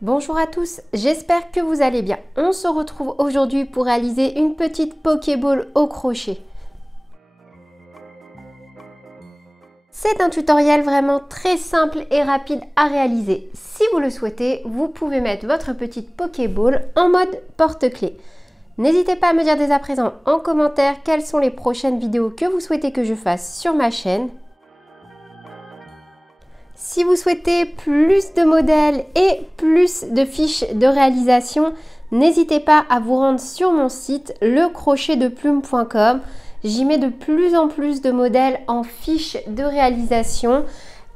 Bonjour à tous, j'espère que vous allez bien. On se retrouve aujourd'hui pour réaliser une petite Pokéball au crochet. C'est un tutoriel vraiment très simple et rapide à réaliser. Si vous le souhaitez, vous pouvez mettre votre petite Pokéball en mode porte-clés. N'hésitez pas à me dire dès à présent en commentaire quelles sont les prochaines vidéos que vous souhaitez que je fasse sur ma chaîne. Si vous souhaitez plus de modèles et plus de fiches de réalisation, n'hésitez pas à vous rendre sur mon site lecrochetdeplume.com. J'y mets de plus en plus de modèles en fiches de réalisation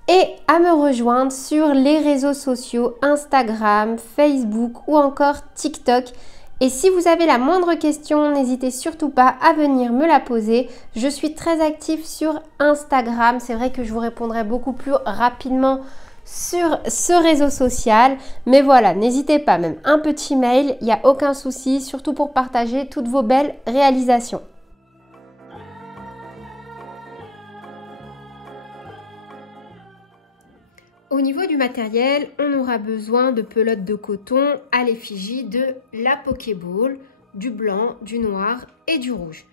et à me rejoindre sur les réseaux sociaux Instagram, Facebook ou encore TikTok. Et si vous avez la moindre question, n'hésitez surtout pas à venir me la poser. Je suis très active sur Instagram. C'est vrai que je vous répondrai beaucoup plus rapidement sur ce réseau social. Mais voilà, n'hésitez pas, même un petit mail, il n'y a aucun souci, surtout pour partager toutes vos belles réalisations. Au niveau du matériel, on aura besoin de pelotes de coton à l'effigie de la Pokéball, du blanc, du noir et du rouge.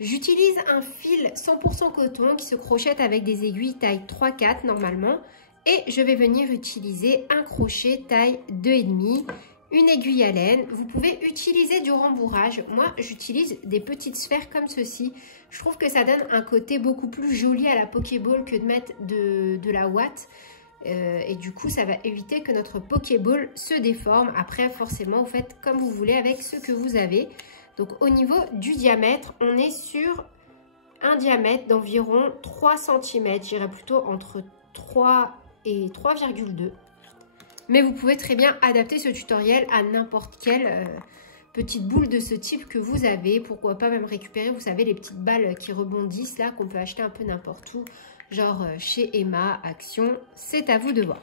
J'utilise un fil 100% coton qui se crochette avec des aiguilles taille 3-4 normalement. Et je vais venir utiliser un crochet taille 2,5, une aiguille à laine. Vous pouvez utiliser du rembourrage. Moi, j'utilise des petites sphères comme ceci. Je trouve que ça donne un côté beaucoup plus joli à la Pokéball que de mettre de la ouate. Et du coup, ça va éviter que notre Pokéball se déforme. Après, forcément, vous faites comme vous voulez avec ce que vous avez. Donc, au niveau du diamètre, on est sur un diamètre d'environ 3 cm. Je dirais plutôt entre 3 et 3,2. Mais vous pouvez très bien adapter ce tutoriel à n'importe quelle petite boule de ce type que vous avez. Pourquoi pas même récupérer, vous savez, les petites balles qui rebondissent là, qu'on peut acheter un peu n'importe où. Genre chez Emma, Action, c'est à vous de voir.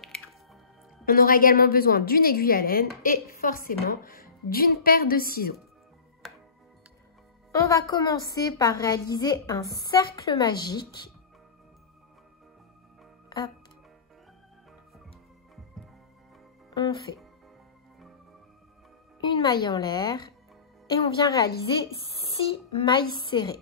On aura également besoin d'une aiguille à laine et forcément d'une paire de ciseaux. On va commencer par réaliser un cercle magique. Hop. On fait une maille en l'air et on vient réaliser 6 mailles serrées.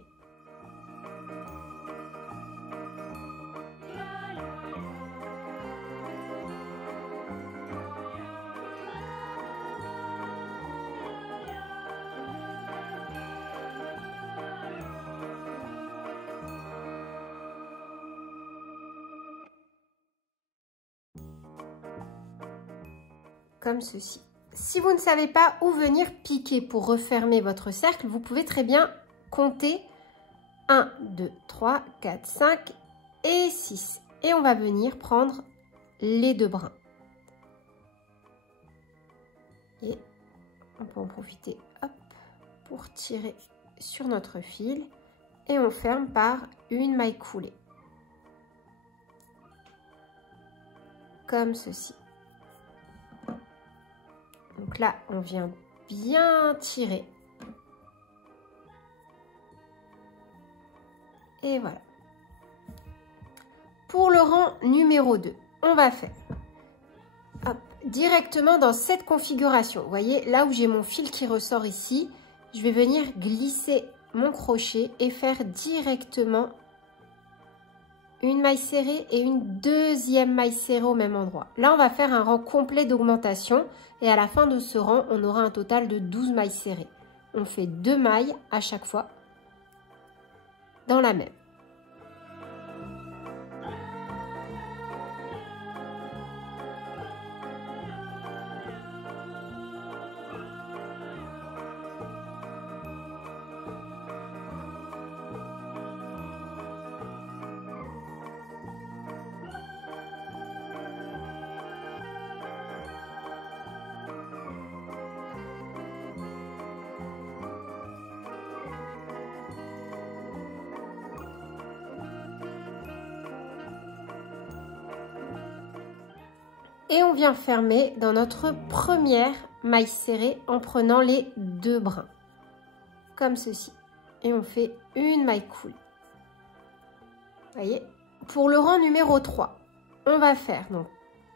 Comme ceci. Si vous ne savez pas où venir piquer pour refermer votre cercle, vous pouvez très bien compter 1, 2, 3, 4, 5 et 6. Et on va venir prendre les deux brins. Et on peut en profiter hop, pour tirer sur notre fil. Et on ferme par une maille coulée. Comme ceci. Donc là, on vient bien tirer. Et voilà. Pour le rang numéro 2, on va faire hop, directement dans cette configuration. Vous voyez, là où j'ai mon fil qui ressort ici, je vais venir glisser mon crochet et faire directement une maille serrée et une deuxième maille serrée au même endroit. Là, on va faire un rang complet d'augmentation et à la fin de ce rang, on aura un total de 12 mailles serrées. On fait 2 mailles à chaque fois dans la même. Et on vient fermer dans notre première maille serrée en prenant les deux brins, comme ceci. Et on fait une maille cool. Voyez, pour le rang numéro 3, on va faire donc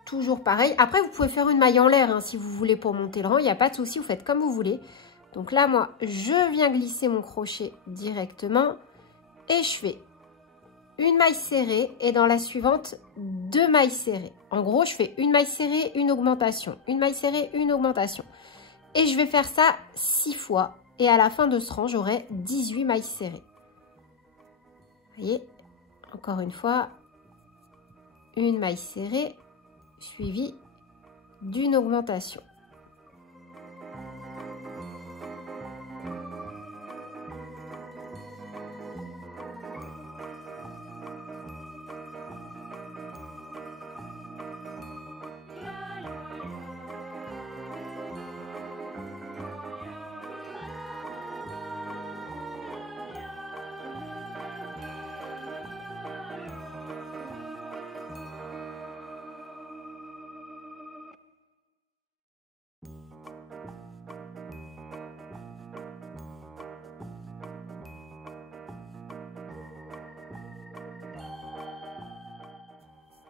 toujours pareil. Après, vous pouvez faire une maille en l'air hein, si vous voulez pour monter le rang. Il n'y a pas de souci, vous faites comme vous voulez. Donc là, moi, je viens glisser mon crochet directement et je fais une maille serrée et dans la suivante, 2 mailles serrées. En gros, je fais une maille serrée, une augmentation, une maille serrée, une augmentation. Et je vais faire ça 6 fois. Et à la fin de ce rang, j'aurai 18 mailles serrées. Vous voyez, encore une fois, une maille serrée suivie d'une augmentation.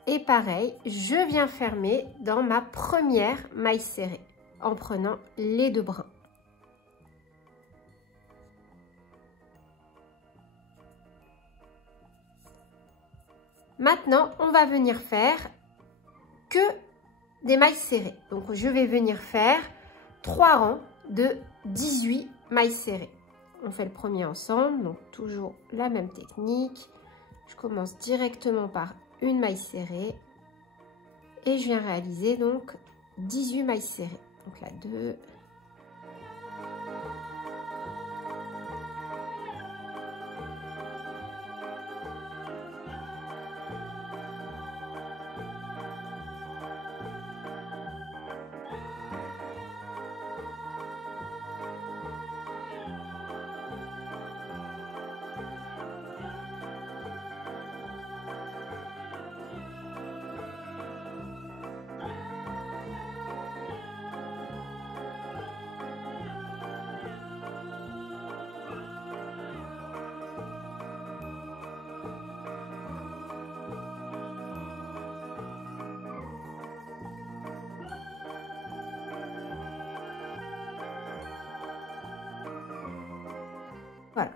Et pareil, je viens fermer dans ma première maille serrée en prenant les 2 brins. Maintenant, on va venir faire que des mailles serrées. Donc, je vais venir faire 3 rangs de 18 mailles serrées. On fait le premier ensemble, donc toujours la même technique. Je commence directement par une maille serrée et je viens réaliser donc 18 mailles serrées. Donc là 2, voilà.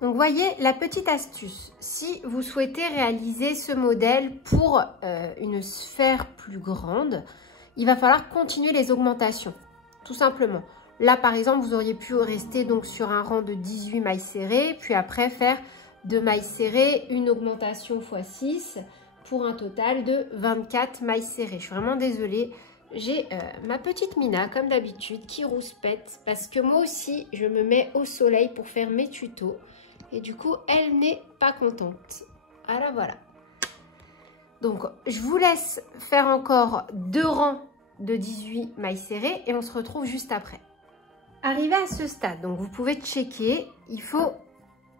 Donc, voyez la petite astuce. Si vous souhaitez réaliser ce modèle pour une sphère plus grande, il va falloir continuer les augmentations, tout simplement. Là, par exemple, vous auriez pu rester donc sur un rang de 18 mailles serrées, puis après faire 2 mailles serrées, une augmentation x 6 pour un total de 24 mailles serrées. Je suis vraiment désolée. J'ai ma petite Mina, comme d'habitude, qui rouspète parce que moi aussi, je me mets au soleil pour faire mes tutos. Et du coup, elle n'est pas contente. Voilà, voilà. Donc, je vous laisse faire encore 2 rangs de 18 mailles serrées et on se retrouve juste après. Arrivé à ce stade, donc vous pouvez checker, il faut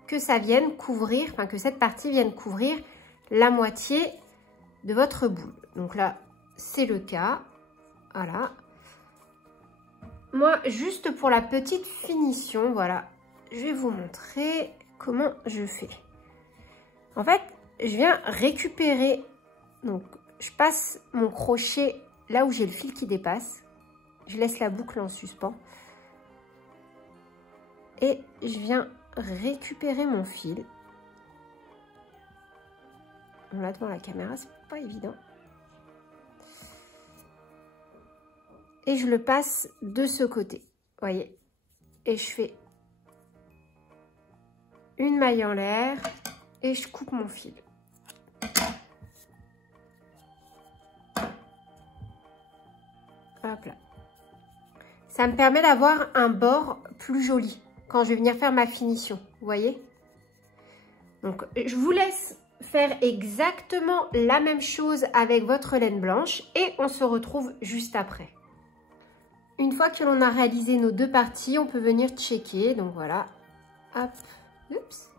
que ça vienne couvrir, enfin que cette partie vienne couvrir la moitié de votre boule. Donc là, c'est le cas. Voilà. Moi, juste pour la petite finition, voilà, je vais vous montrer comment je fais. En fait, je viens récupérer, donc je passe mon crochet là où j'ai le fil qui dépasse. Je laisse la boucle en suspens. Et je viens récupérer mon fil. Bon, là devant la caméra, c'est pas évident. Et je le passe de ce côté, voyez. Et je fais une maille en l'air et je coupe mon fil. Hop là. Ça me permet d'avoir un bord plus joli quand je vais venir faire ma finition, vous voyez. Donc, je vous laisse faire exactement la même chose avec votre laine blanche et on se retrouve juste après. Une fois que l'on a réalisé nos 2 parties, on peut venir checker. Donc voilà, hop, oups.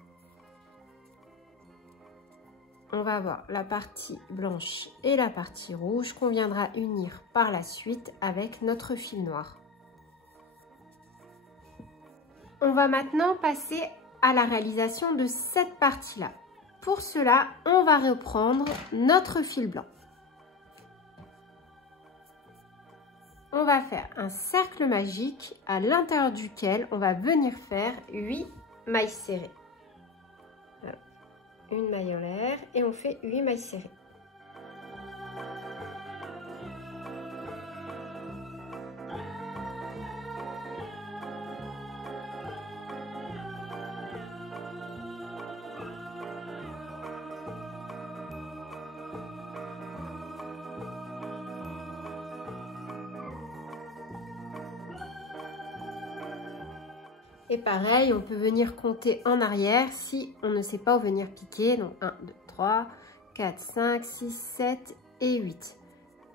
On va avoir la partie blanche et la partie rouge qu'on viendra unir par la suite avec notre fil noir. On va maintenant passer à la réalisation de cette partie-là. pour cela, on va reprendre notre fil blanc. On va faire un cercle magique à l'intérieur duquel on va venir faire 8 mailles serrées. Voilà. Une maille en l'air et on fait 8 mailles serrées. Et pareil, on peut venir compter en arrière si on ne sait pas où venir piquer. Donc 1, 2, 3, 4, 5, 6, 7 et 8.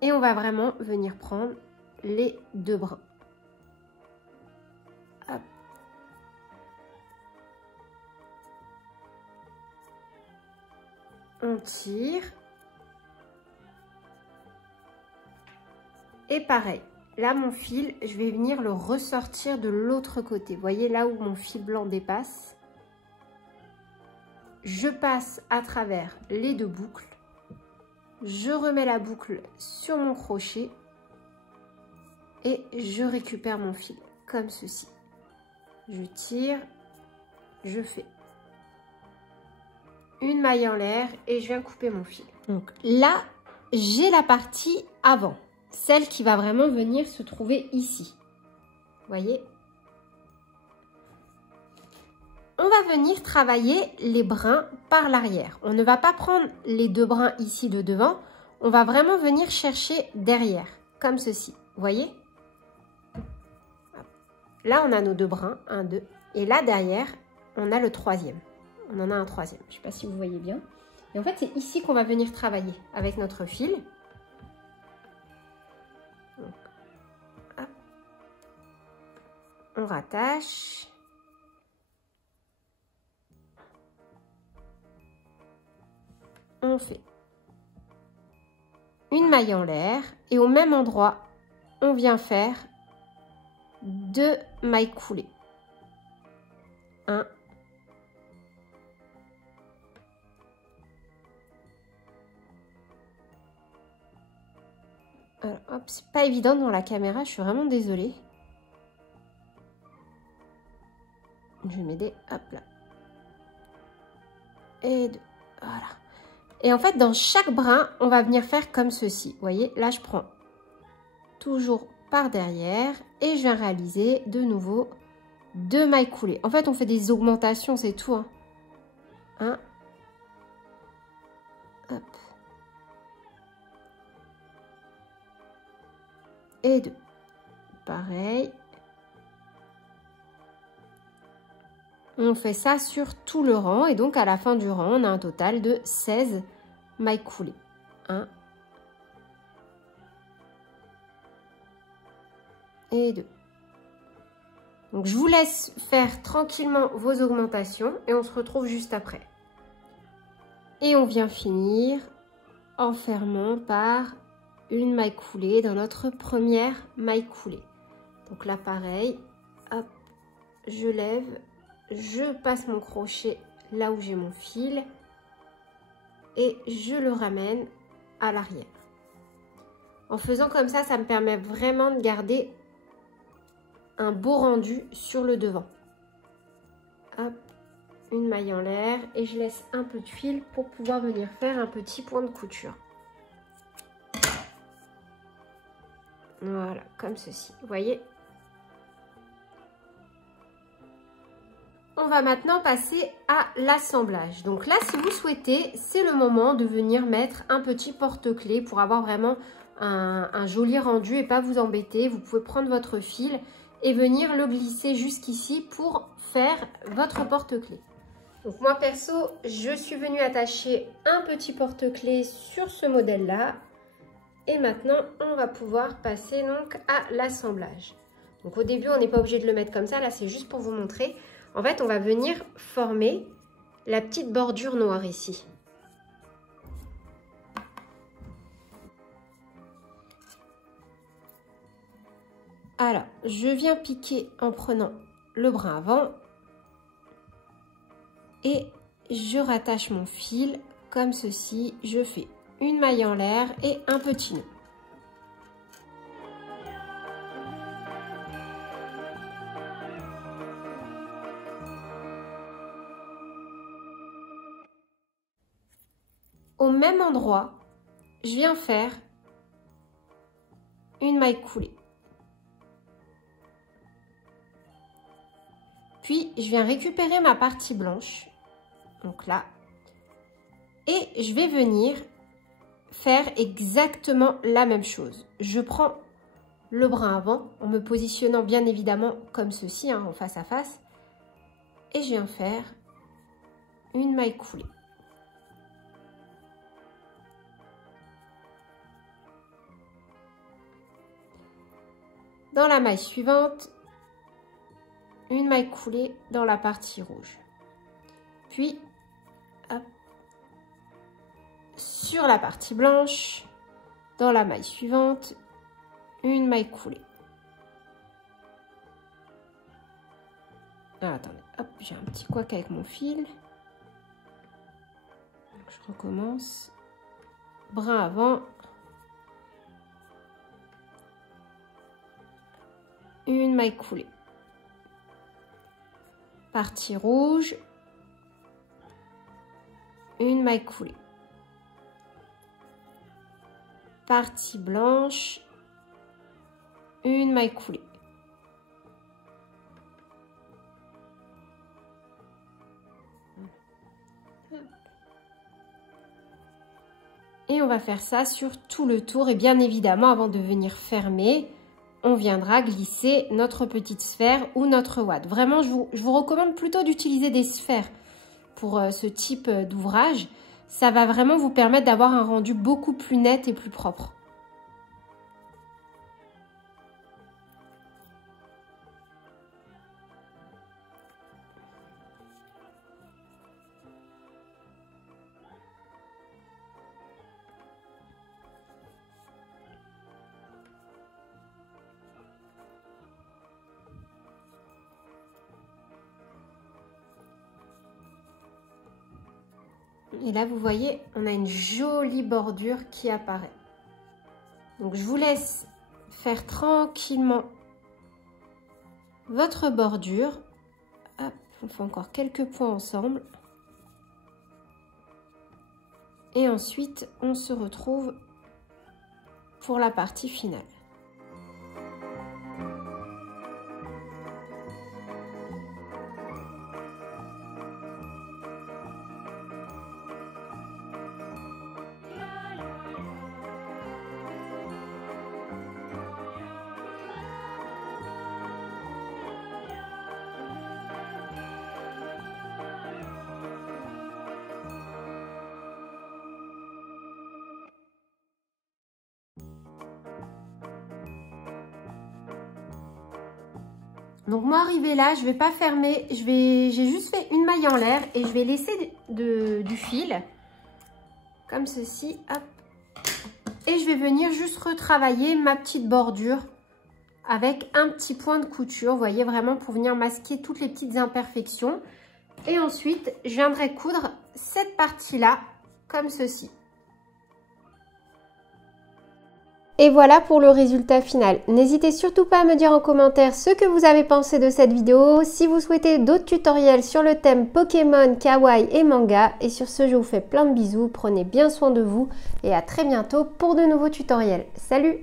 Et on va vraiment venir prendre les 2 brins. Hop. On tire. Et pareil. Là, mon fil, je vais venir le ressortir de l'autre côté. Vous voyez là où mon fil blanc dépasse. Je passe à travers les 2 boucles. Je remets la boucle sur mon crochet. Et je récupère mon fil comme ceci. Je tire, je fais une maille en l'air et je viens couper mon fil. Donc là, j'ai la partie avant. Celle qui va vraiment venir se trouver ici. Vous voyez? On va venir travailler les brins par l'arrière. On ne va pas prendre les 2 brins ici de devant. On va vraiment venir chercher derrière, comme ceci. Vous voyez? Là, on a nos 2 brins, 1, 2. Et là, derrière, on a le 3e. On en a un 3e. Je ne sais pas si vous voyez bien. Et en fait, c'est ici qu'on va venir travailler avec notre fil. Donc, hop. On rattache. On fait une maille en l'air et au même endroit, on vient faire 2 mailles coulées. 1. Alors, hop, c'est pas évident dans la caméra, je suis vraiment désolée. Je vais m'aider, hop là. Et 2, voilà. Et en fait, dans chaque brin, on va venir faire comme ceci. Vous voyez, là, je prends toujours par derrière et je viens réaliser de nouveau 2 mailles coulées. En fait, on fait des augmentations, c'est tout. Hein. 1. Hop. Et 2. Pareil. On fait ça sur tout le rang et donc à la fin du rang, on a un total de 16 mailles coulées. 1 et 2. Donc je vous laisse faire tranquillement vos augmentations et on se retrouve juste après. Et on vient finir en fermant par une maille coulée dans notre première maille coulée. Donc là pareil, hop, je lève, je passe mon crochet là où j'ai mon fil et je le ramène à l'arrière. En faisant comme ça, ça me permet vraiment de garder un beau rendu sur le devant. Hop, une maille en l'air et je laisse un peu de fil pour pouvoir venir faire un petit point de couture. Voilà, comme ceci, vous voyez. On va maintenant passer à l'assemblage. Donc là, si vous souhaitez, c'est le moment de venir mettre un petit porte-clés pour avoir vraiment un joli rendu et pas vous embêter. Vous pouvez prendre votre fil et venir le glisser jusqu'ici pour faire votre porte-clés. Donc moi perso, je suis venue attacher un petit porte-clés sur ce modèle-là. Et maintenant, on va pouvoir passer donc à l'assemblage. Donc au début, on n'est pas obligé de le mettre comme ça. Là, c'est juste pour vous montrer. En fait, on va venir former la petite bordure noire ici. Alors, je viens piquer en prenant le brin avant et je rattache mon fil comme ceci. Je fais une maille en l'air et un petit nœud. Au même endroit, je viens faire une maille coulée. Puis, je viens récupérer ma partie blanche, donc là, et je vais venir faire exactement la même chose. Je prends le brin avant, en me positionnant bien évidemment comme ceci, en face à face, et je viens faire une maille coulée. Dans la maille suivante, une maille coulée dans la partie rouge. Puis, hop, sur la partie blanche, dans la maille suivante, une maille coulée. Ah, attendez, hop, j'ai un petit couac avec mon fil. Donc, je recommence. Brin avant. Une maille coulée. Partie rouge, une maille coulée. Partie blanche, une maille coulée. Et on va faire ça sur tout le tour. Et bien évidemment, avant de venir fermer, on viendra glisser notre petite sphère ou notre wad. Vraiment, je vous recommande plutôt d'utiliser des sphères pour ce type d'ouvrage. Ça va vraiment vous permettre d'avoir un rendu beaucoup plus net et plus propre. Et là, vous voyez, on a une jolie bordure qui apparaît. Donc, je vous laisse faire tranquillement votre bordure. Hop, on fait encore quelques points ensemble. Et ensuite, on se retrouve pour la partie finale. Donc moi arrivé là, je vais pas fermer, j'ai juste fait une maille en l'air et je vais laisser du fil comme ceci, hop. Et je vais venir juste retravailler ma petite bordure avec un petit point de couture, vous voyez, vraiment pour venir masquer toutes les petites imperfections. Et ensuite, je viendrai coudre cette partie-là comme ceci. Et voilà pour le résultat final. N'hésitez surtout pas à me dire en commentaire ce que vous avez pensé de cette vidéo. Si vous souhaitez d'autres tutoriels sur le thème Pokémon, Kawaii et manga. Et sur ce, je vous fais plein de bisous. Prenez bien soin de vous et à très bientôt pour de nouveaux tutoriels. Salut!